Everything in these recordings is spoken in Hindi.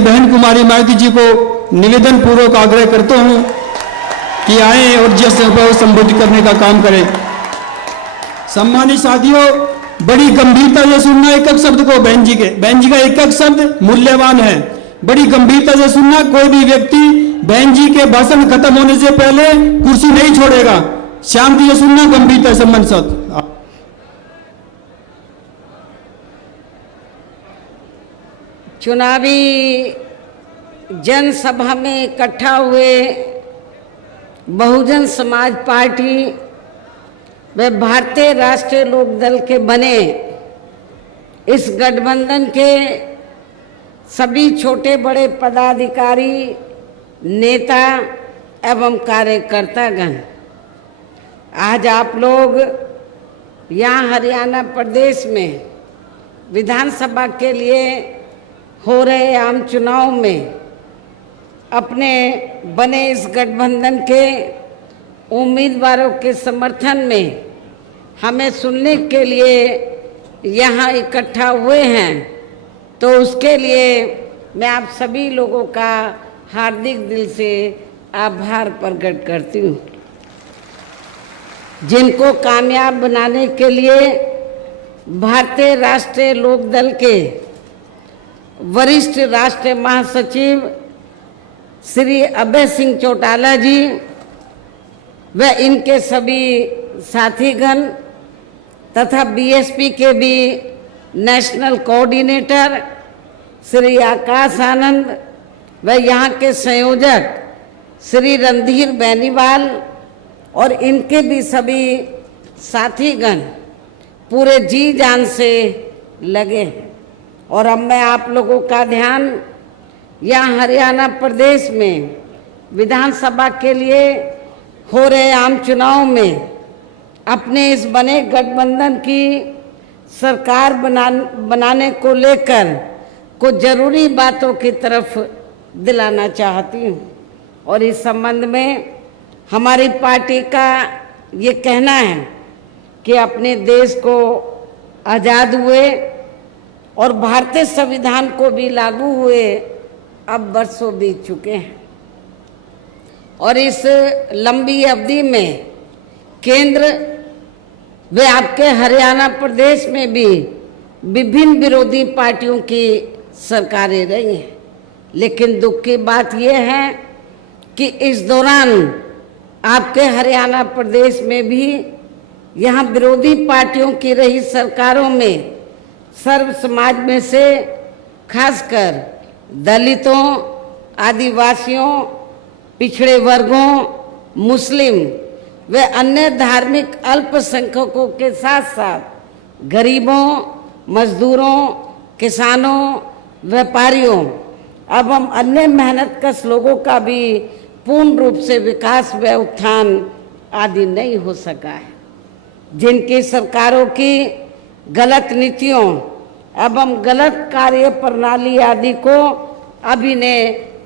मैं बहन कुमारी माइती जी को निवेदन पूर्वक आग्रह करता हूं कि आए और जिस सभा को संबोधित करने का काम करें। सम्मानित साथियों, बड़ी गंभीरता से सुनना एक एक शब्द को। बहन जी का एक एक शब्द मूल्यवान है। बड़ी गंभीरता से सुनना। कोई भी व्यक्ति बहन जी के भाषण खत्म होने से पहले कुर्सी नहीं छोड़ेगा। शांति से सुनना, गंभीरता से सम्मान साथ। चुनावी जनसभा में इकट्ठा हुए बहुजन समाज पार्टी व भारतीय राष्ट्रीय लोक दल के बने इस गठबंधन के सभी छोटे बड़े पदाधिकारी, नेता एवं कार्यकर्तागण, आज आप लोग यहाँ हरियाणा प्रदेश में विधानसभा के लिए हो रहे आम चुनाव में अपने बने इस गठबंधन के उम्मीदवारों के समर्थन में हमें सुनने के लिए यहाँ इकट्ठा हुए हैं। तो उसके लिए मैं आप सभी लोगों का हार्दिक दिल से आभार प्रकट करती हूँ, जिनको कामयाब बनाने के लिए भारतीय राष्ट्रीय लोक दल के वरिष्ठ राष्ट्रीय महासचिव श्री अभय सिंह चौटाला जी व इनके सभी साथीगण तथा बीएसपी के भी नेशनल कोऑर्डिनेटर श्री आकाश आनंद व यहाँ के संयोजक श्री रणधीर बेनीवाल और इनके भी सभी साथीगण पूरे जी जान से लगे हैं। और अब मैं आप लोगों का ध्यान यहाँ हरियाणा प्रदेश में विधानसभा के लिए हो रहे आम चुनाव में अपने इस बने गठबंधन की सरकार बनाने को लेकर कुछ जरूरी बातों की तरफ दिलाना चाहती हूँ। और इस संबंध में हमारी पार्टी का ये कहना है कि अपने देश को आज़ाद हुए और भारतीय संविधान को भी लागू हुए अब वर्षों बीत चुके हैं और इस लंबी अवधि में केंद्र व आपके हरियाणा प्रदेश में भी विभिन्न विरोधी पार्टियों की सरकारें रही हैं। लेकिन दुख की बात यह है कि इस दौरान आपके हरियाणा प्रदेश में भी यहाँ विरोधी पार्टियों की रही सरकारों में सर्व समाज में से खासकर दलितों, आदिवासियों, पिछड़े वर्गों, मुस्लिम व अन्य धार्मिक अल्पसंख्यकों के साथ साथ गरीबों, मजदूरों, किसानों, व्यापारियों एवं अन्य मेहनतकश लोगों का भी पूर्ण रूप से विकास व उत्थान आदि नहीं हो सका है। जिनकी सरकारों की गलत नीतियों एवं गलत कार्य प्रणाली आदि को अभी ने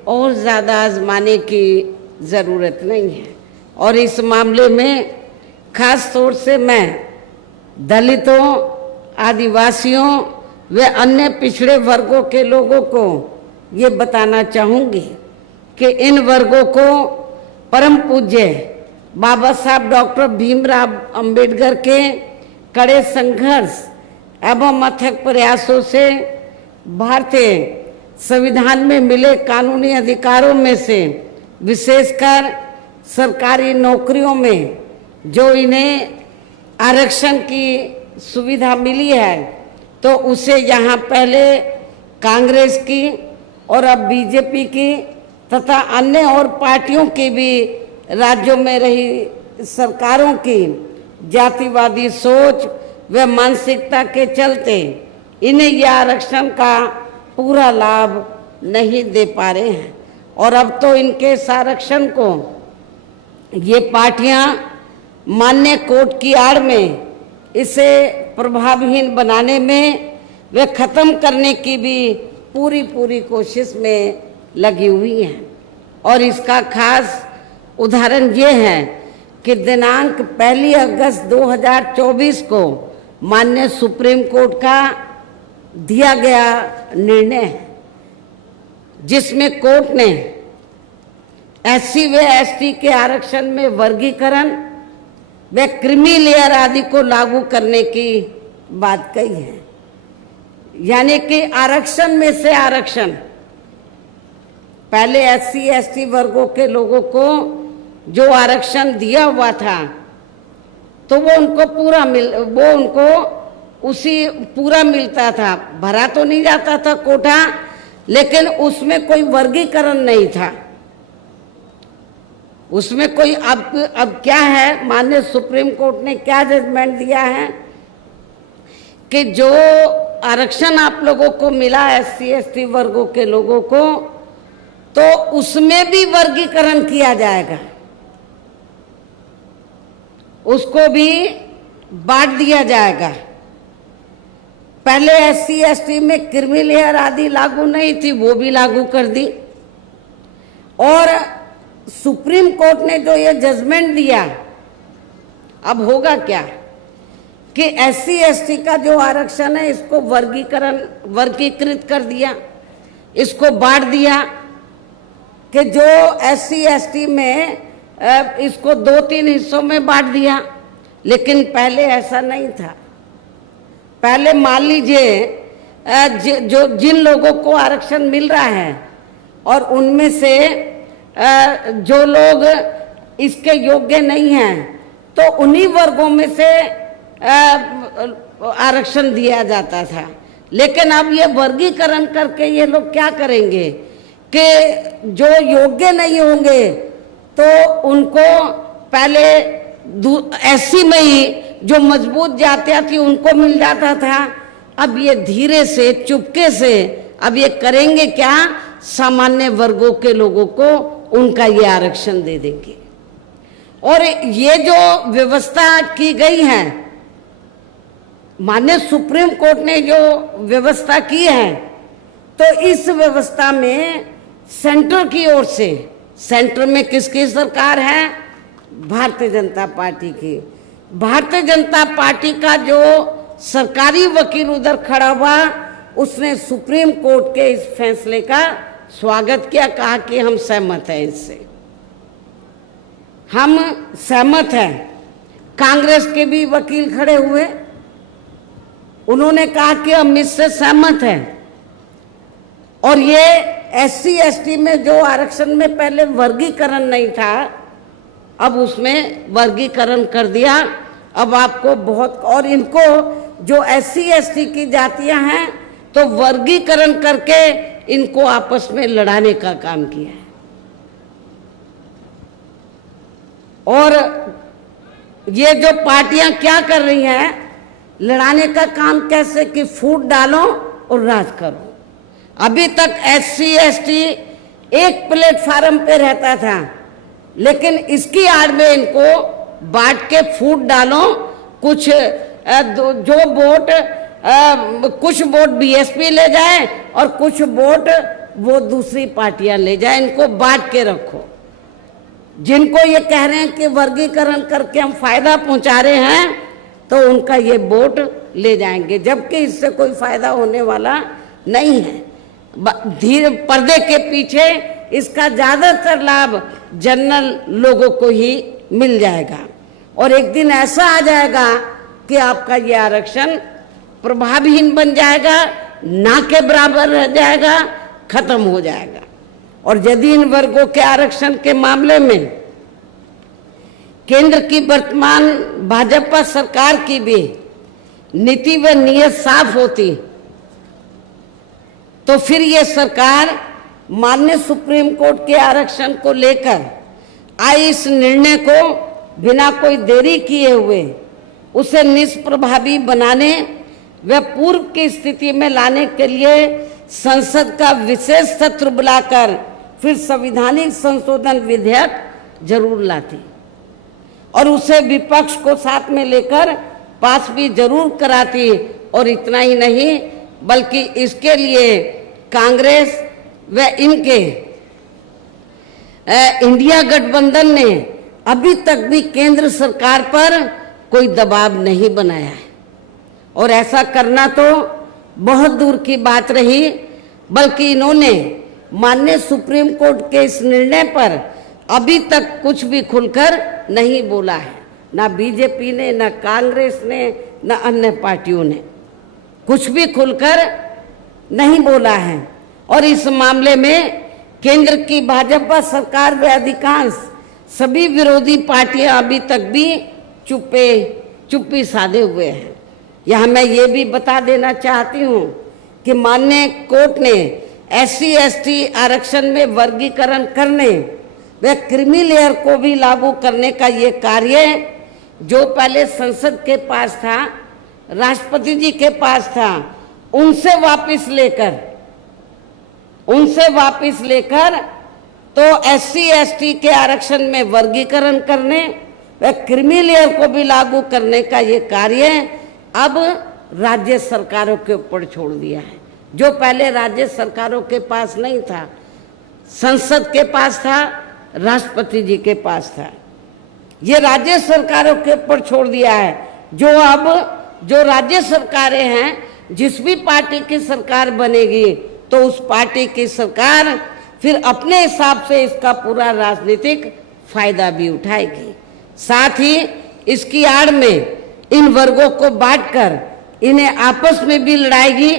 और ज़्यादा आजमाने की ज़रूरत नहीं है। और इस मामले में खास तौर से मैं दलितों, आदिवासियों व अन्य पिछड़े वर्गों के लोगों को ये बताना चाहूँगी कि इन वर्गों को परम पूज्य बाबा साहब डॉक्टर भीमराव अंबेडकर के कड़े संघर्ष एवं अथक प्रयासों से भारतीय संविधान में मिले कानूनी अधिकारों में से विशेषकर सरकारी नौकरियों में जो इन्हें आरक्षण की सुविधा मिली है, तो उसे यहाँ पहले कांग्रेस की और अब बीजेपी की तथा अन्य और पार्टियों की भी राज्यों में रही सरकारों की जातिवादी सोच व मानसिकता के चलते इन्हें यह आरक्षण का पूरा लाभ नहीं दे पा रहे हैं। और अब तो इनके इस आरक्षण को ये पार्टियां मान्य कोर्ट की आड़ में इसे प्रभावहीन बनाने में वे खत्म करने की भी पूरी कोशिश में लगी हुई हैं। और इसका खास उदाहरण ये है कि दिनांक 1 अगस्त 2024 को माननीय सुप्रीम कोर्ट का दिया गया निर्णय जिसमें कोर्ट ने एससी व एसटी के आरक्षण में वर्गीकरण व क्रीमी लेयर आदि को लागू करने की बात कही है। यानी कि आरक्षण में से आरक्षण, पहले एससी एसटी वर्गों के लोगों को जो आरक्षण दिया हुआ था तो वो उनको पूरा मिलता था, भरा तो नहीं जाता था कोटा, लेकिन उसमें कोई वर्गीकरण नहीं था। उसमें कोई अब क्या है, माननीय सुप्रीम कोर्ट ने क्या जजमेंट दिया है कि जो आरक्षण आप लोगों को मिला एससी एसटी वर्गों के लोगों को, तो उसमें भी वर्गीकरण किया जाएगा, उसको भी बांट दिया जाएगा। पहले एससी एसटी में क्रीमी लेयर आदि लागू नहीं थी, वो भी लागू कर दी। और सुप्रीम कोर्ट ने जो ये जजमेंट दिया, अब होगा क्या कि एससी एसटी का जो आरक्षण है इसको वर्गीकृत कर दिया, इसको बांट दिया कि जो एससी एसटी में इसको 2-3 हिस्सों में बांट दिया, लेकिन पहले ऐसा नहीं था। पहले मान लीजिए जिन लोगों को आरक्षण मिल रहा है और उनमें से जो लोग इसके योग्य नहीं हैं तो उन्हीं वर्गों में से आरक्षण दिया जाता था। लेकिन अब ये वर्गीकरण करके ये लोग क्या करेंगे कि जो योग्य नहीं होंगे तो उनको पहले एससी में ही जो मजबूत जातियां थी उनको मिल जाता था। अब ये धीरे से चुपके से अब ये करेंगे क्या, सामान्य वर्गों के लोगों को उनका ये आरक्षण दे देंगे। और ये जो व्यवस्था की गई है, माननीय सुप्रीम कोर्ट ने जो व्यवस्था की है, तो इस व्यवस्था में सेंटर की ओर से, सेंटर में किसकी सरकार है, भारतीय जनता पार्टी की, भारतीय जनता पार्टी का जो सरकारी वकील उधर खड़ा हुआ, उसने सुप्रीम कोर्ट के इस फैसले का स्वागत किया, कहा कि हम सहमत हैं, इससे हम सहमत हैं। कांग्रेस के भी वकील खड़े हुए, उन्होंने कहा कि हम इससे सहमत हैं। और ये एससी एसटी में जो आरक्षण में पहले वर्गीकरण नहीं था, अब उसमें वर्गीकरण कर दिया। अब आपको बहुत, और इनको जो एससी एसटी की जातियां हैं तो वर्गीकरण करके इनको आपस में लड़ाने का काम किया है। और ये जो पार्टियां क्या कर रही हैं, लड़ाने का काम कैसे कि फूट डालो और राज करो। अभी तक एससी एसटी एक प्लेटफार्म पे रहता था, लेकिन इसकी आड़ में इनको बांट के फूट डालो, कुछ जो वोट कुछ वोट बीएसपी ले जाए और कुछ वोट वो दूसरी पार्टियां ले जाए, इनको बांट के रखो। जिनको ये कह रहे हैं कि वर्गीकरण करके हम फायदा पहुंचा रहे हैं, तो उनका ये वोट ले जाएंगे, जबकि इससे कोई फायदा होने वाला नहीं है। धीरे पर्दे के पीछे इसका ज्यादातर लाभ जनरल लोगों को ही मिल जाएगा। और एक दिन ऐसा आ जाएगा कि आपका ये आरक्षण प्रभावहीन बन जाएगा, ना के बराबर रह जाएगा, खत्म हो जाएगा। और यदि इन वर्गों के आरक्षण के मामले में केंद्र की वर्तमान भाजपा सरकार की भी नीति व नीयत साफ होती, तो फिर ये सरकार माननीय सुप्रीम कोर्ट के आरक्षण को लेकर आए इस निर्णय को बिना कोई देरी किए हुए उसे निष्प्रभावी बनाने व पूर्व की स्थिति में लाने के लिए संसद का विशेष सत्र बुलाकर फिर संवैधानिक संशोधन विधेयक जरूर लाती और उसे विपक्ष को साथ में लेकर पास भी जरूर कराती। और इतना ही नहीं, बल्कि इसके लिए कांग्रेस व इनके इंडिया गठबंधन ने अभी तक भी केंद्र सरकार पर कोई दबाव नहीं बनाया है। और ऐसा करना तो बहुत दूर की बात रही, बल्कि इन्होंने माननीय सुप्रीम कोर्ट के इस निर्णय पर अभी तक कुछ भी खुलकर नहीं बोला है, ना बीजेपी ने, ना कांग्रेस ने, ना अन्य पार्टियों ने कुछ भी खुलकर नहीं बोला है। और इस मामले में केंद्र की भाजपा सरकार व अधिकांश सभी विरोधी पार्टियां अभी तक भी चुप्पी साधे हुए हैं। यहाँ मैं ये भी बता देना चाहती हूँ कि माननीय कोर्ट ने SC/ST आरक्षण में वर्गीकरण करने व क्रीमी लेयर को भी लागू करने का ये कार्य जो पहले संसद के पास था, राष्ट्रपति जी के पास था, उनसे वापस लेकर तो SC/ST के आरक्षण में वर्गीकरण करने व क्रीमी लेयर को भी लागू करने का ये कार्य अब राज्य सरकारों के ऊपर छोड़ दिया है। जो पहले राज्य सरकारों के पास नहीं था, संसद के पास था, राष्ट्रपति जी के पास था, ये राज्य सरकारों के ऊपर छोड़ दिया है। जो राज्य सरकारें हैं, जिस भी पार्टी की सरकार बनेगी तो उस पार्टी की सरकार फिर अपने हिसाब से इसका पूरा राजनीतिक फायदा भी उठाएगी। साथ ही इसकी आड़ में इन वर्गों को बांटकर इन्हें आपस में भी लड़ाएगी।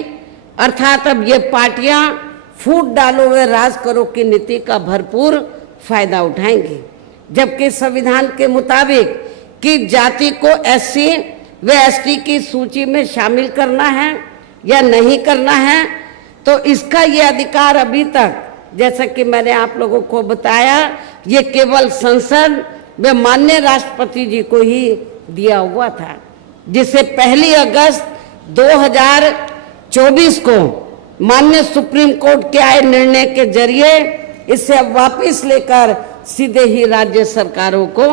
अर्थात अब ये पार्टियां फूट डालो व राज करो की नीति का भरपूर फायदा उठाएंगी। जबकि संविधान के मुताबिक कि जाति को SC व ST की सूची में शामिल करना है या नहीं करना है, तो इसका ये अधिकार अभी तक, जैसा कि मैंने आप लोगों को बताया, ये केवल संसद व माननीय राष्ट्रपति जी को ही दिया हुआ था, जिसे 1 अगस्त 2024 को माननीय सुप्रीम कोर्ट के आए निर्णय के जरिए इसे अब वापस लेकर सीधे ही राज्य सरकारों को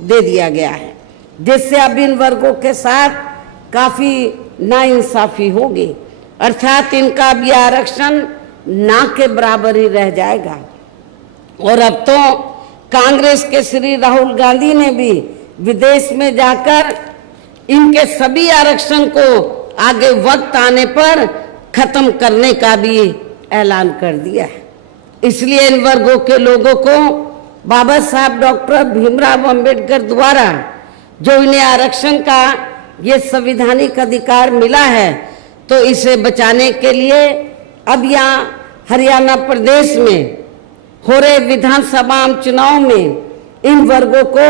दे दिया गया है, जिससे अब इन वर्गों के साथ काफी नाइंसाफी होगी। अर्थात इनका अब यह आरक्षण ना के बराबर ही रह जाएगा। और अब तो कांग्रेस के श्री राहुल गांधी ने भी विदेश में जाकर इनके सभी आरक्षण को आगे वक्त आने पर खत्म करने का भी ऐलान कर दिया है। इसलिए इन वर्गों के लोगों को बाबा साहब डॉक्टर भीमराव अंबेडकर द्वारा जो इन्हें आरक्षण का ये संवैधानिक अधिकार मिला है, तो इसे बचाने के लिए अब यहाँ हरियाणा प्रदेश में हो रहे विधानसभा चुनाव में इन वर्गों को,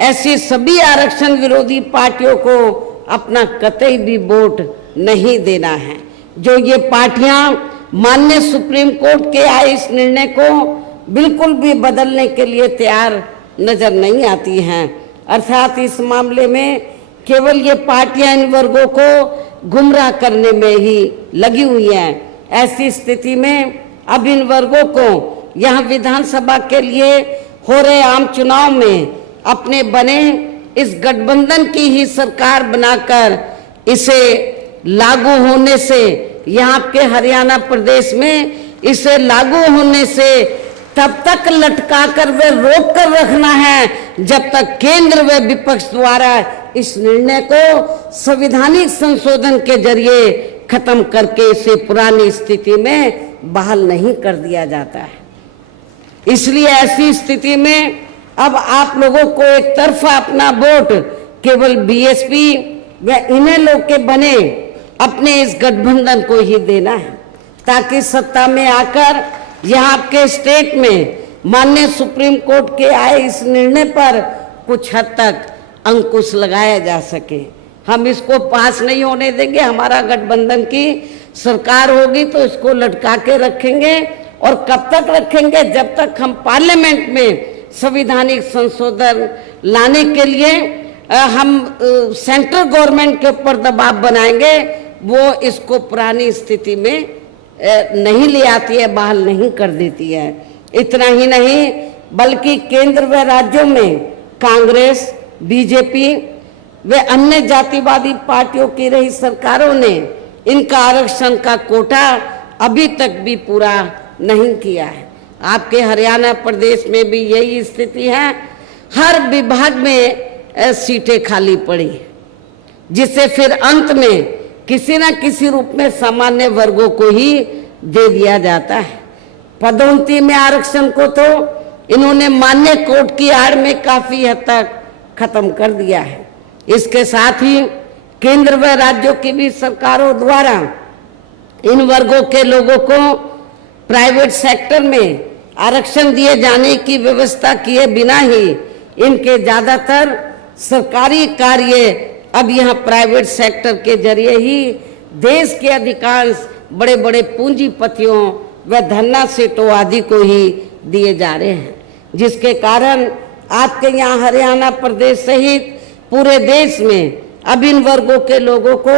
ऐसी सभी आरक्षण विरोधी पार्टियों को अपना कतई भी वोट नहीं देना है। जो ये पार्टियां माननीय सुप्रीम कोर्ट के आए इस निर्णय को बिल्कुल भी बदलने के लिए तैयार नजर नहीं आती हैं। अर्थात इस मामले में केवल ये पार्टियां इन वर्गों को गुमराह करने में ही लगी हुई हैं। ऐसी स्थिति में अब इन वर्गों को यहाँ विधानसभा के लिए हो रहे आम चुनाव में अपने बने इस गठबंधन की ही सरकार बनाकर इसे लागू होने से, यहाँ के हरियाणा प्रदेश में इसे लागू होने से तब तक लटका कर व रोक कर रखना है जब तक केंद्र व विपक्ष द्वारा इस निर्णय को संवैधानिक संशोधन के जरिए खत्म करके इसे पुरानी स्थिति में बहाल नहीं कर दिया जाता है। इसलिए ऐसी स्थिति में अब आप लोगों को एक तरफा अपना वोट केवल BSP व इन्हें लोग के बने अपने इस गठबंधन को ही देना है, ताकि सत्ता में आकर यहाँ आपके स्टेट में माननीय सुप्रीम कोर्ट के आए इस निर्णय पर कुछ हद तक अंकुश लगाया जा सके। हम इसको पास नहीं होने देंगे। हमारा गठबंधन की सरकार होगी तो इसको लटका के रखेंगे, और कब तक रखेंगे? जब तक हम पार्लियामेंट में संवैधानिक संशोधन लाने के लिए हम सेंट्रल गवर्नमेंट के ऊपर दबाव बनाएंगे, वो इसको पुरानी स्थिति में नहीं ले आती है, बहाल नहीं कर देती है। इतना ही नहीं बल्कि केंद्र व राज्यों में कांग्रेस, बीजेपी व अन्य जातिवादी पार्टियों की रही सरकारों ने इनका आरक्षण का कोटा अभी तक भी पूरा नहीं किया है। आपके हरियाणा प्रदेश में भी यही स्थिति है। हर विभाग में सीटें खाली पड़ी, जिसे फिर अंत में किसी न किसी रूप में सामान्य वर्गों को ही दे दिया जाता है। पदोन्नति में आरक्षण को तो इन्होंने मान्य कोर्ट की आड़ में काफी हद तक खत्म कर दिया है। इसके साथ ही केंद्र व राज्यों की भी सरकारों द्वारा इन वर्गों के लोगों को प्राइवेट सेक्टर में आरक्षण दिए जाने की व्यवस्था किए बिना ही इनके ज्यादातर सरकारी कार्य अब यहाँ प्राइवेट सेक्टर के जरिए ही देश के अधिकांश बड़े बड़े पूंजीपतियों व धन्ना सेठों आदि को ही दिए जा रहे हैं, जिसके कारण आपके यहाँ हरियाणा प्रदेश सहित पूरे देश में अब इन वर्गों के लोगों को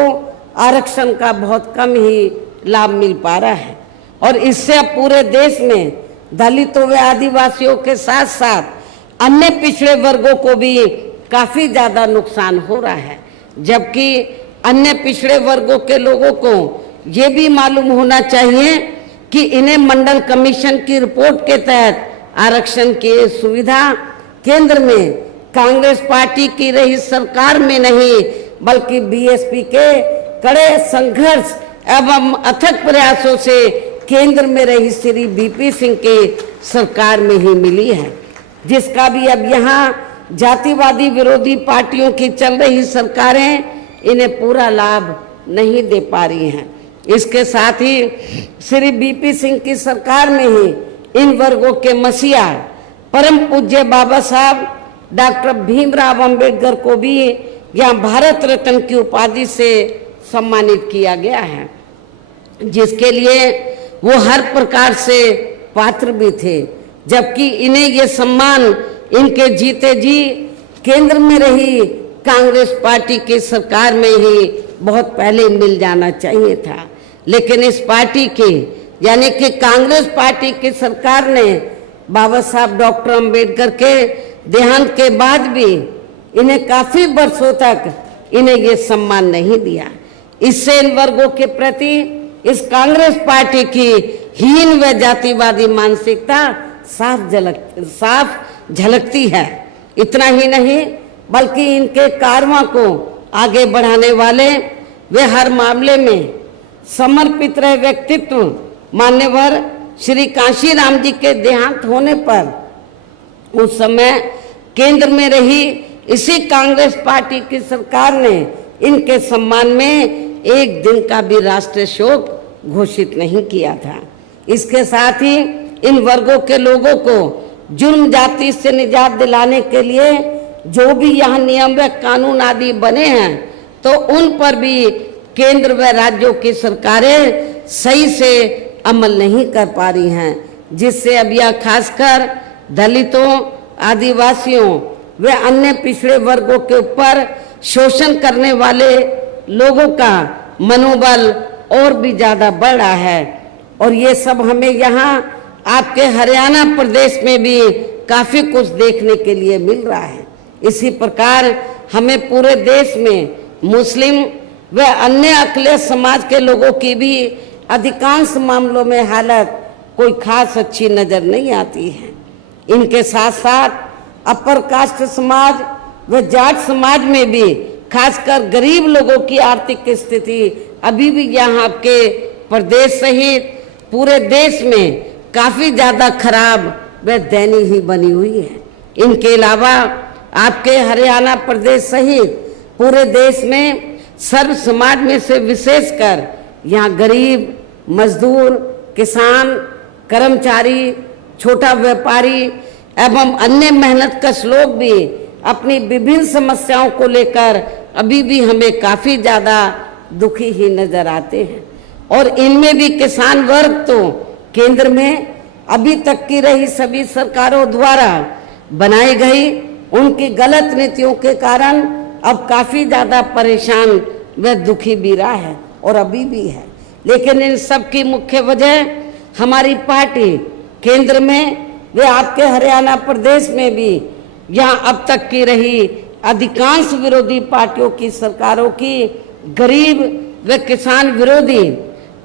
आरक्षण का बहुत कम ही लाभ मिल पा रहा है। और इससे अब पूरे देश में दलितों व आदिवासियों के साथ साथ अन्य पिछड़े वर्गों को भी काफी ज्यादा नुकसान हो रहा है, जबकि अन्य पिछड़े वर्गों के लोगों को ये भी मालूम होना चाहिए कि इन्हें मंडल कमीशन की रिपोर्ट के तहत आरक्षण की सुविधा केंद्र में कांग्रेस पार्टी की रही सरकार में नहीं बल्कि बीएसपी के कड़े संघर्ष एवं अथक प्रयासों से केंद्र में रही श्री बीपी सिंह के सरकार में ही मिली है, जिसका भी अब यहाँ जातिवादी विरोधी पार्टियों की चल रही सरकारें इन्हें पूरा लाभ नहीं दे पा रही हैं। इसके साथ ही श्री बीपी सिंह की सरकार में ही इन वर्गों के मसीहा परम पूज्य बाबा साहब डॉक्टर भीमराव अंबेडकर को भी यहाँ भारत रत्न की उपाधि से सम्मानित किया गया है, जिसके लिए वो हर प्रकार से पात्र भी थे, जबकि इन्हें ये सम्मान इनके जीते जी केंद्र में रही कांग्रेस पार्टी की सरकार में ही बहुत पहले मिल जाना चाहिए था। लेकिन इस पार्टी की यानी कि कांग्रेस पार्टी की सरकार ने बाबा साहब डॉक्टर अंबेडकर के देहांत के बाद भी इन्हें काफी वर्षों तक इन्हें ये सम्मान नहीं दिया। इससे इन वर्गों के प्रति इस कांग्रेस पार्टी की हीन व जातिवादी मानसिकता साफ झलकती है। इतना ही नहीं बल्कि इनके कारवां को आगे बढ़ाने वाले वे हर मामले में समर्पित रहे व्यक्तित्व मान्यवर श्री कांशीराम जी के देहांत होने पर उस समय केंद्र में रही इसी कांग्रेस पार्टी की सरकार ने इनके सम्मान में एक दिन का भी राष्ट्रीय शोक घोषित नहीं किया था। इसके साथ ही इन वर्गों के लोगों को जुर्म जाति से निजात दिलाने के लिए जो भी यहाँ नियम व कानून आदि बने हैं तो उन पर भी केंद्र व राज्यों की सरकारें सही से अमल नहीं कर पा रही हैं, जिससे अब यह खासकर दलितों आदिवासियों व अन्य पिछड़े वर्गों के ऊपर शोषण करने वाले लोगों का मनोबल और भी ज्यादा बढ़ रहा है। और ये सब हमें यहाँ आपके हरियाणा प्रदेश में भी काफी कुछ देखने के लिए मिल रहा है। इसी प्रकार हमें पूरे देश में मुस्लिम व अन्य अकलियत समाज के लोगों की भी अधिकांश मामलों में हालत कोई खास अच्छी नजर नहीं आती है। इनके साथ साथ अपर कास्ट समाज व जाट समाज में भी खासकर गरीब लोगों की आर्थिक स्थिति अभी भी यहाँ आपके प्रदेश सहित पूरे देश में काफी ज्यादा खराब व दयनीय ही बनी हुई है। इनके अलावा आपके हरियाणा प्रदेश सहित पूरे देश में सर्व समाज में से विशेषकर यहाँ गरीब मजदूर किसान कर्मचारी छोटा व्यापारी एवं अन्य मेहनतकश लोग भी अपनी विभिन्न समस्याओं को लेकर अभी भी हमें काफी ज्यादा दुखी ही नजर आते हैं। और इनमें भी किसान वर्ग तो केंद्र में अभी तक की रही सभी सरकारों द्वारा बनाई गई उनकी गलत नीतियों के कारण अब काफी ज्यादा परेशान व दुखी भी रहा है और अभी भी है। लेकिन इन सब की मुख्य वजह हमारी पार्टी केंद्र में वे आपके हरियाणा प्रदेश में भी यहाँ अब तक की रही अधिकांश विरोधी पार्टियों की सरकारों की गरीब व किसान विरोधी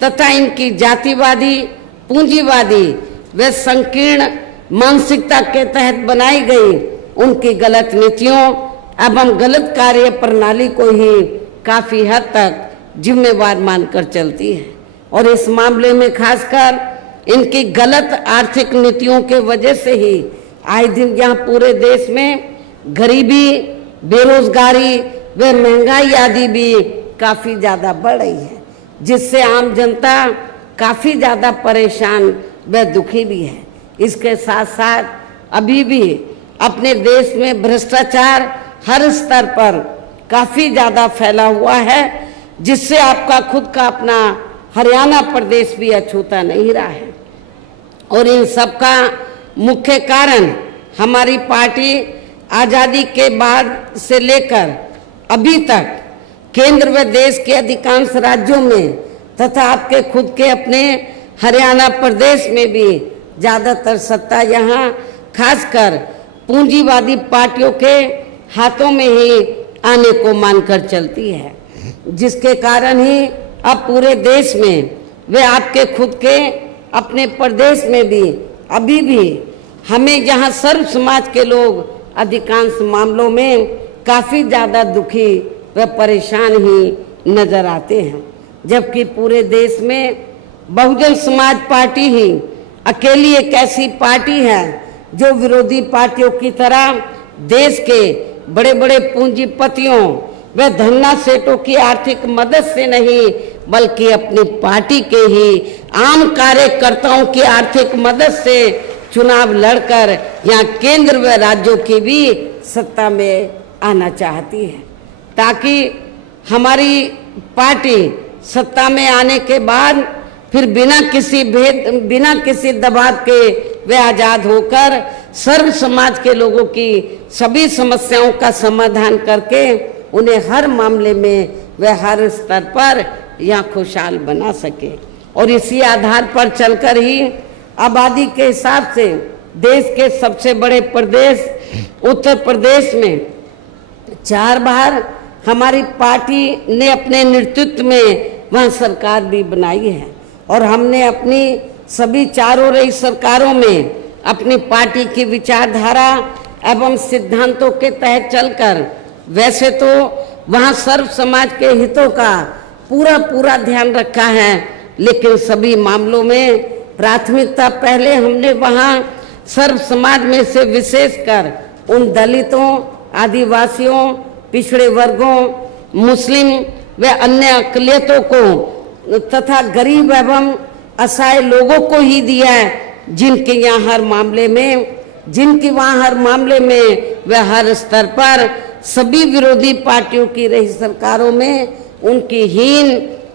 तथा इनकी जातिवादी पूंजीवादी व संकीर्ण मानसिकता के तहत बनाई गई उनकी गलत नीतियों एवं गलत कार्य प्रणाली को ही काफी हद तक जिम्मेवार मानकर चलती है। और इस मामले में खासकर इनकी गलत आर्थिक नीतियों के वजह से ही आए दिन यहाँ पूरे देश में गरीबी, बेरोजगारी व महंगाई आदि भी काफी ज्यादा बढ़ रही है, जिससे आम जनता काफी ज्यादा परेशान व दुखी भी है। इसके साथ साथ अभी भी अपने देश में भ्रष्टाचार हर स्तर पर काफी ज्यादा फैला हुआ है, जिससे आपका खुद का अपना हरियाणा प्रदेश भी अछूता नहीं रहा है। और इन सब का मुख्य कारण हमारी पार्टी आजादी के बाद से लेकर अभी तक केंद्र व देश के अधिकांश राज्यों में तथा आपके खुद के अपने हरियाणा प्रदेश में भी ज्यादातर सत्ता यहाँ खासकर पूंजीवादी पार्टियों के हाथों में ही आने को मानकर चलती है, जिसके कारण ही अब पूरे देश में वे आपके खुद के अपने प्रदेश में भी अभी भी हमें यहाँ सर्व समाज के लोग अधिकांश मामलों में काफी ज्यादा दुखी व परेशान ही नजर आते हैं, जबकि पूरे देश में बहुजन समाज पार्टी ही अकेली एक ऐसी पार्टी है जो विरोधी पार्टियों की तरह देश के बड़े बड़े पूंजीपतियों व धन्ना सेठों की आर्थिक मदद से नहीं बल्कि अपनी पार्टी के ही आम कार्यकर्ताओं की आर्थिक मदद से चुनाव लड़कर यहाँ केंद्र व राज्यों की भी सत्ता में आना चाहती है, ताकि हमारी पार्टी सत्ता में आने के बाद फिर बिना किसी दबाव के वे आजाद होकर सर्व समाज के लोगों की सभी समस्याओं का समाधान करके उन्हें हर मामले में वे हर स्तर पर यहाँ खुशहाल बना सके। और इसी आधार पर चलकर ही आबादी के हिसाब से देश के सबसे बड़े प्रदेश उत्तर प्रदेश में 4 बार हमारी पार्टी ने अपने नेतृत्व में वहाँ सरकार भी बनाई है, और हमने अपनी सभी चारों रही सरकारों में अपनी पार्टी की विचारधारा एवं सिद्धांतों के तहत चलकर वैसे तो वहाँ सर्व समाज के हितों का पूरा ध्यान रखा है, लेकिन सभी मामलों में प्राथमिकता पहले हमने वहाँ सर्व समाज में से विशेषकर उन दलितों, आदिवासियों, पिछड़े वर्गों, मुस्लिम व अन्य अक़लियतों को तथा गरीब एवं असहाय लोगों को ही दिया है, जिनकी वहाँ हर मामले में व हर स्तर पर सभी विरोधी पार्टियों की रही सरकारों में उनकी हीन,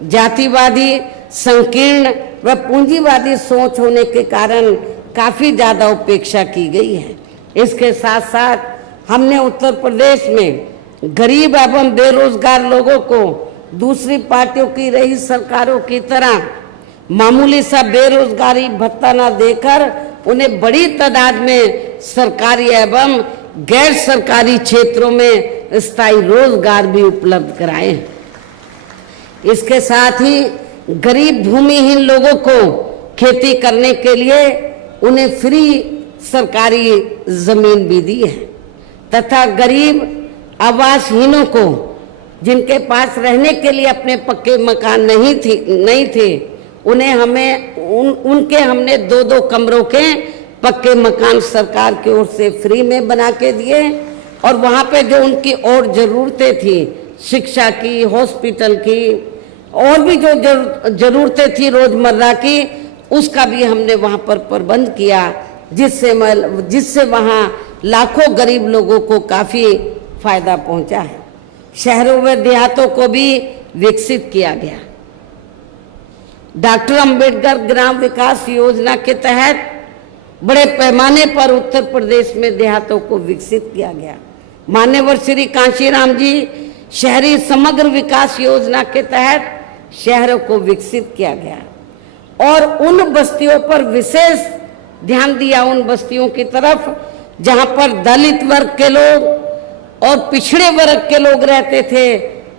जातिवादी, संकीर्ण व पूंजीवादी सोच होने के कारण काफी ज्यादा उपेक्षा की गई है। इसके साथ साथ हमने उत्तर प्रदेश में गरीब एवं बेरोजगार लोगों को दूसरी पार्टियों की रही सरकारों की तरह मामूली सा बेरोजगारी भत्ता न देकर उन्हें बड़ी तादाद में सरकारी एवं गैर सरकारी क्षेत्रों में स्थायी रोजगार भी उपलब्ध कराए। इसके साथ ही गरीब भूमिहीन लोगों को खेती करने के लिए उन्हें फ्री सरकारी जमीन भी दी है, तथा गरीब आवासहीनों को जिनके पास रहने के लिए अपने पक्के मकान नहीं थे उन्हें उनके हमने 2-2 कमरों के पक्के मकान सरकार की ओर से फ्री में बना के दिए, और वहाँ पे जो उनकी और ज़रूरतें थी शिक्षा की, हॉस्पिटल की, और भी जो ज़रूरतें थी रोज़मर्रा की, उसका भी हमने वहाँ पर प्रबंध किया, जिससे वहाँ लाखों गरीब लोगों को काफ़ी फायदा पहुँचा है। शहरों व देहातों को भी विकसित किया गया। डॉक्टर अंबेडकर ग्राम विकास योजना के तहत बड़े पैमाने पर उत्तर प्रदेश में देहातों को विकसित किया गया। मान्यवर श्री कांशीराम जी शहरी समग्र विकास योजना के तहत शहरों को विकसित किया गया, और उन बस्तियों पर विशेष ध्यान दिया, उन बस्तियों की तरफ जहां पर दलित वर्ग के लोग और पिछड़े वर्ग के लोग रहते थे।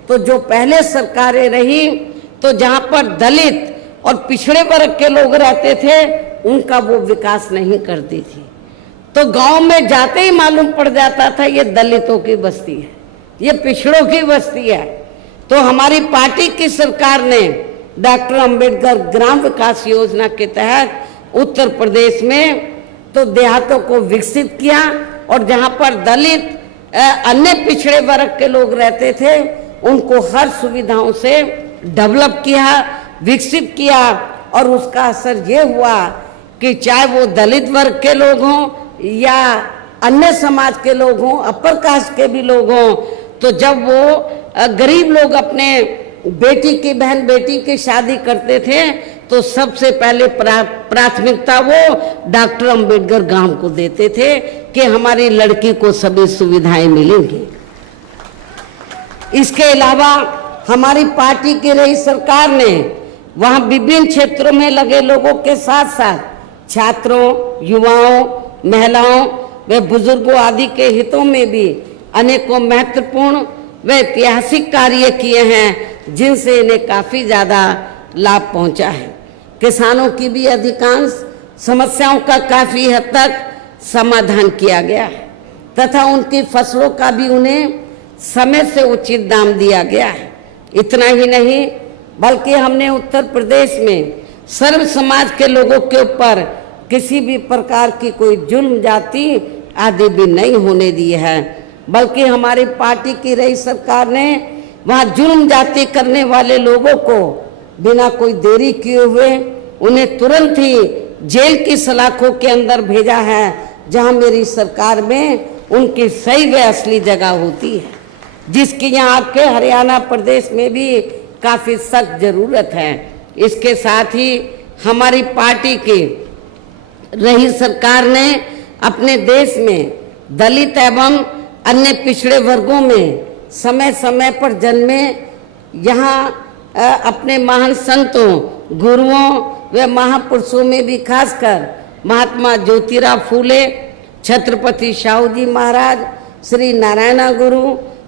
तो जो पहले सरकारें रही तो जहां पर दलित और पिछड़े वर्ग के लोग रहते थे उनका वो विकास नहीं करती थी, तो गांव में जाते ही मालूम पड़ जाता था ये दलितों की बस्ती है, ये पिछड़ों की बस्ती है। तो हमारी पार्टी की सरकार ने डॉक्टर अंबेडकर ग्राम विकास योजना के तहत उत्तर प्रदेश में तो देहातों को विकसित किया, और जहाँ पर दलित अन्य पिछड़े वर्ग के लोग रहते थे उनको हर सुविधाओं से डेवलप किया, विकसित किया। और उसका असर ये हुआ कि चाहे वो दलित वर्ग के लोग हों या अन्य समाज के लोग हों, अपर कास्ट के भी लोग हों, तो जब वो गरीब लोग अपने बेटी की बहन बेटी की शादी करते थे तो सबसे पहले प्राथमिकता वो डॉक्टर अंबेडकर गांव को देते थे कि हमारी लड़की को सभी सुविधाएं मिलेंगी। इसके अलावा हमारी पार्टी की रही सरकार ने वहां विभिन्न क्षेत्रों में लगे लोगों के साथ साथ छात्रों, युवाओं, महिलाओं व बुजुर्गों आदि के हितों में भी अनेकों महत्वपूर्ण व ऐतिहासिक कार्य किए हैं, जिनसे इन्हें काफी ज्यादा लाभ पहुंचा है। किसानों की भी अधिकांश समस्याओं का काफी हद तक समाधान किया गया है तथा उनकी फसलों का भी उन्हें समय से उचित दाम दिया गया है। इतना ही नहीं बल्कि हमने उत्तर प्रदेश में सर्व समाज के लोगों के ऊपर किसी भी प्रकार की कोई जुल्म जाति आदि भी नहीं होने दी है, बल्कि हमारी पार्टी की रही सरकार ने वहाँ जुल्म जाति करने वाले लोगों को बिना कोई देरी किए हुए उन्हें तुरंत ही जेल की सलाखों के अंदर भेजा है, जहाँ मेरी सरकार में उनकी सही व असली जगह होती है, जिसकी यहाँ आपके हरियाणा प्रदेश में भी काफ़ी सख्त ज़रूरत है। इसके साथ ही हमारी पार्टी की रही सरकार ने अपने देश में दलित एवं अन्य पिछड़े वर्गों में समय समय पर जन्मे यहाँ अपने महान संतों, गुरुओं व महापुरुषों में भी खासकर महात्मा ज्योतिराव फूले, छत्रपति शाहू जी महाराज, श्री नारायण गुरु,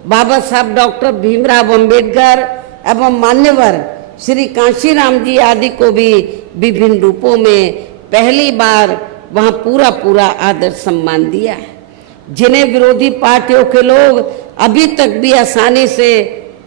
बाबा साहब डॉक्टर भीमराव अंबेडकर एवं मान्यवर श्री कांशीराम जी आदि को भी विभिन्न रूपों में पहली बार वहाँ पूरा आदर सम्मान दिया है, जिन्हें विरोधी पार्टियों के लोग अभी तक भी आसानी से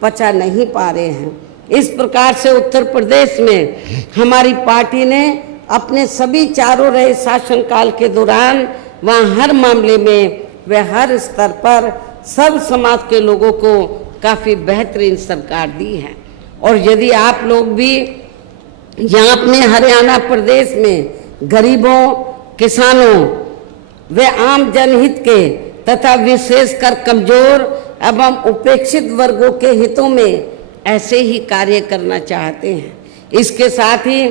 पचा नहीं पा रहे हैं। इस प्रकार से उत्तर प्रदेश में हमारी पार्टी ने अपने सभी चारों रहे शासनकाल के दौरान वहाँ हर मामले में व हर स्तर पर सब समाज के लोगों को काफ़ी बेहतरीन सरकार दी है। और यदि आप लोग भी यहाँ अपने हरियाणा प्रदेश में गरीबों, किसानों व आम जनहित के तथा विशेषकर कमजोर एवं उपेक्षित वर्गों के हितों में ऐसे ही कार्य करना चाहते हैं, इसके साथ ही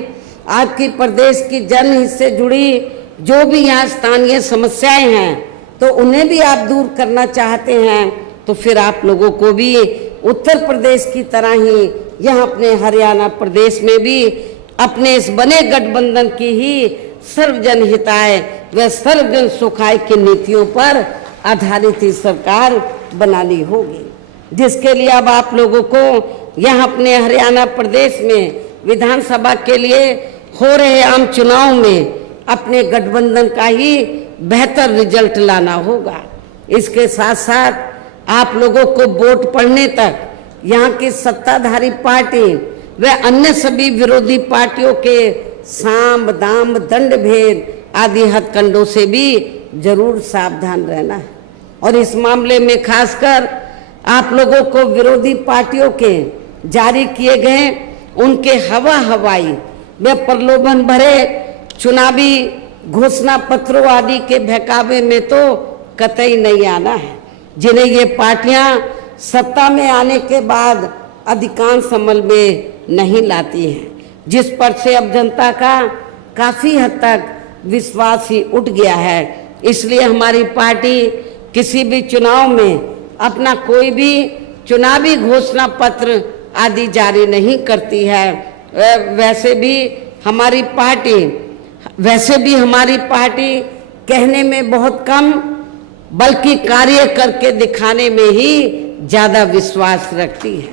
आपकी प्रदेश की जनहित से जुड़ी जो भी यहाँ स्थानीय समस्याएं हैं तो उन्हें भी आप दूर करना चाहते हैं, तो फिर आप लोगों को भी उत्तर प्रदेश की तरह ही यहाँ अपने हरियाणा प्रदेश में भी अपने इस बने गठबंधन की ही सर्वजन हिताय व सर्वजन सुखाय की नीतियों पर आधारित ही सरकार बनानी होगी, जिसके लिए अब आप लोगों को यहाँ अपने हरियाणा प्रदेश में विधानसभा के लिए हो रहे आम चुनाव में अपने गठबंधन का ही बेहतर रिजल्ट लाना होगा। इसके साथ साथ आप लोगों को वोट पड़ने तक यहाँ की सत्ताधारी पार्टी व अन्य सभी विरोधी पार्टियों के साम दाम दंड भेद आदि हथकंडों से भी जरूर सावधान रहना है। और इस मामले में खासकर आप लोगों को विरोधी पार्टियों के जारी किए गए उनके हवाई व प्रलोभन भरे चुनावी घोषणा पत्रों आदि के बहकावे में तो कतई नहीं आना है, जिन्हें ये पार्टियां सत्ता में आने के बाद अधिकांश अमल में नहीं लाती हैं, जिस पर से अब जनता का काफ़ी हद तक विश्वास ही उठ गया है। इसलिए हमारी पार्टी किसी भी चुनाव में अपना कोई भी चुनावी घोषणा पत्र आदि जारी नहीं करती है। वैसे भी हमारी पार्टी कहने में बहुत कम बल्कि कार्य करके दिखाने में ही ज़्यादा विश्वास रखती है,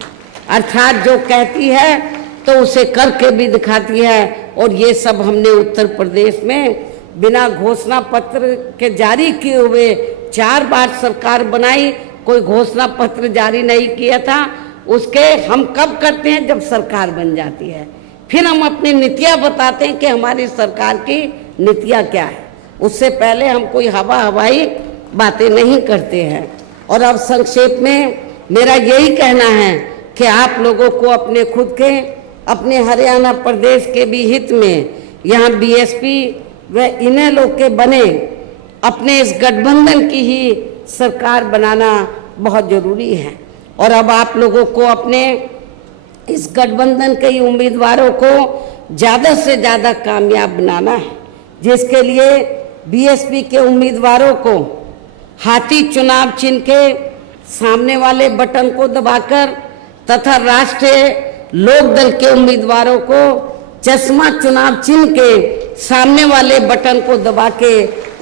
अर्थात जो कहती है तो उसे करके भी दिखाती है। और ये सब हमने उत्तर प्रदेश में बिना घोषणा पत्र के जारी किए हुए 4 बार सरकार बनाई, कोई घोषणा पत्र जारी नहीं किया था। उसके हम कब करते हैं? जब सरकार बन जाती है, फिर हम अपनी नीतियाँ बताते हैं कि हमारी सरकार की नीतियाँ क्या है। उससे पहले हम कोई हवाई बातें नहीं करते हैं। और अब संक्षेप में मेरा यही कहना है कि आप लोगों को अपने खुद के, अपने हरियाणा प्रदेश के भी हित में यहाँ बीएसपी व इनेलो के बने अपने इस गठबंधन की ही सरकार बनाना बहुत ज़रूरी है। और अब आप लोगों को अपने इस गठबंधन के उम्मीदवारों को ज़्यादा से ज़्यादा कामयाब बनाना है, जिसके लिए बीएसपी के उम्मीदवारों को हाथी चुनाव चिन्ह के सामने वाले बटन को दबाकर तथा राष्ट्रीय लोकदल के उम्मीदवारों को चश्मा चुनाव चिन्ह के सामने वाले बटन को दबा के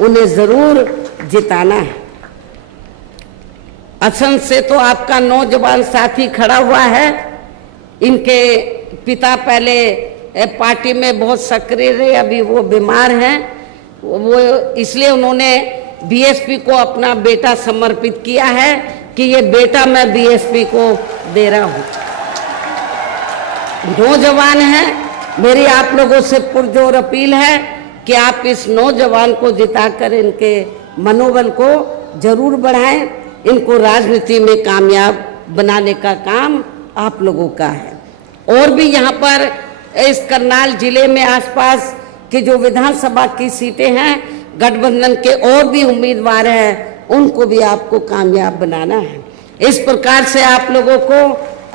उन्हें ज़रूर जिताना है। असम से तो आपका नौजवान साथी खड़ा हुआ है। इनके पिता पहले पार्टी में बहुत सक्रिय रहे, अभी वो बीमार हैं। वो इसलिए उन्होंने बीएसपी को अपना बेटा समर्पित किया है कि ये बेटा मैं बीएसपी को दे रहा हूँ। नौजवान है, मेरी आप लोगों से पुरजोर अपील है कि आप इस नौजवान को जिताकर इनके मनोबल को जरूर बढ़ाएं। इनको राजनीति में कामयाब बनाने का काम आप लोगों का है। और भी यहाँ पर इस करनाल जिले में आसपास की जो विधानसभा की सीटें हैं, गठबंधन के और भी उम्मीदवार हैं, उनको भी आपको कामयाब बनाना है। इस प्रकार से आप लोगों को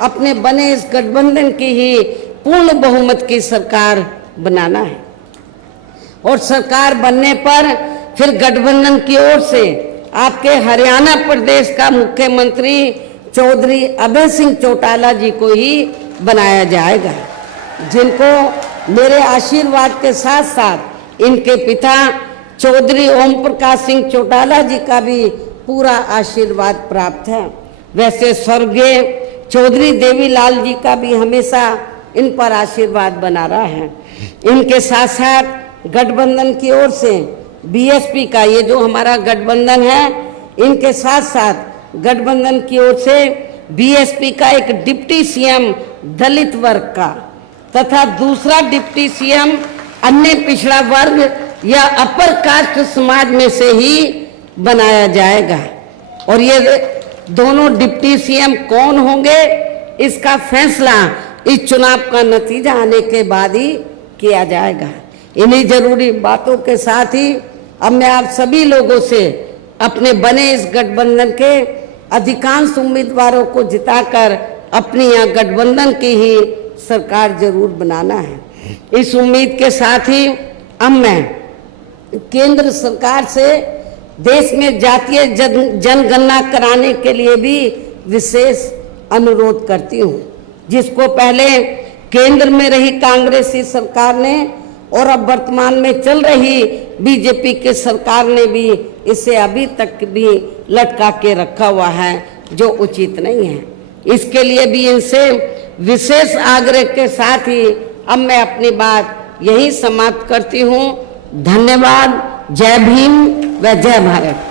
अपने बने इस गठबंधन की ही पूर्ण बहुमत की सरकार बनाना है। और सरकार बनने पर फिर गठबंधन की ओर से आपके हरियाणा प्रदेश का मुख्यमंत्री चौधरी अभय सिंह चौटाला जी को ही बनाया जाएगा, जिनको मेरे आशीर्वाद के साथ साथ इनके पिता चौधरी ओम प्रकाश सिंह चौटाला जी का भी पूरा आशीर्वाद प्राप्त है। वैसे स्वर्गीय चौधरी देवीलाल जी का भी हमेशा इन पर आशीर्वाद बना रहा है। इनके साथ साथ गठबंधन की ओर से बीएसपी का ये जो हमारा गठबंधन है, इनके साथ साथ गठबंधन की ओर से बीएसपी का एक डिप्टी सीएम दलित वर्ग का तथा दूसरा डिप्टी सीएम अन्य पिछड़ा वर्ग या अपर कास्ट समाज में से ही बनाया जाएगा। और ये दोनों डिप्टी सीएम कौन होंगे, इसका फैसला इस चुनाव का नतीजा आने के बाद ही किया जाएगा। इन्हीं जरूरी बातों के साथ ही अब मैं आप सभी लोगों से अपने बने इस गठबंधन के अधिकांश उम्मीदवारों को जिताकर अपनी यहाँ गठबंधन की ही सरकार जरूर बनाना है। इस उम्मीद के साथ ही अब मैं केंद्र सरकार से देश में जातीय जनगणना कराने के लिए भी विशेष अनुरोध करती हूँ, जिसको पहले केंद्र में रही कांग्रेसी सरकार ने और अब वर्तमान में चल रही बीजेपी की सरकार ने भी इसे अभी तक भी लटका के रखा हुआ है, जो उचित नहीं है। इसके लिए भी इनसे विशेष आग्रह के साथ ही अब मैं अपनी बात यही समाप्त करती हूँ। धन्यवाद। जय भीम व जय भारत।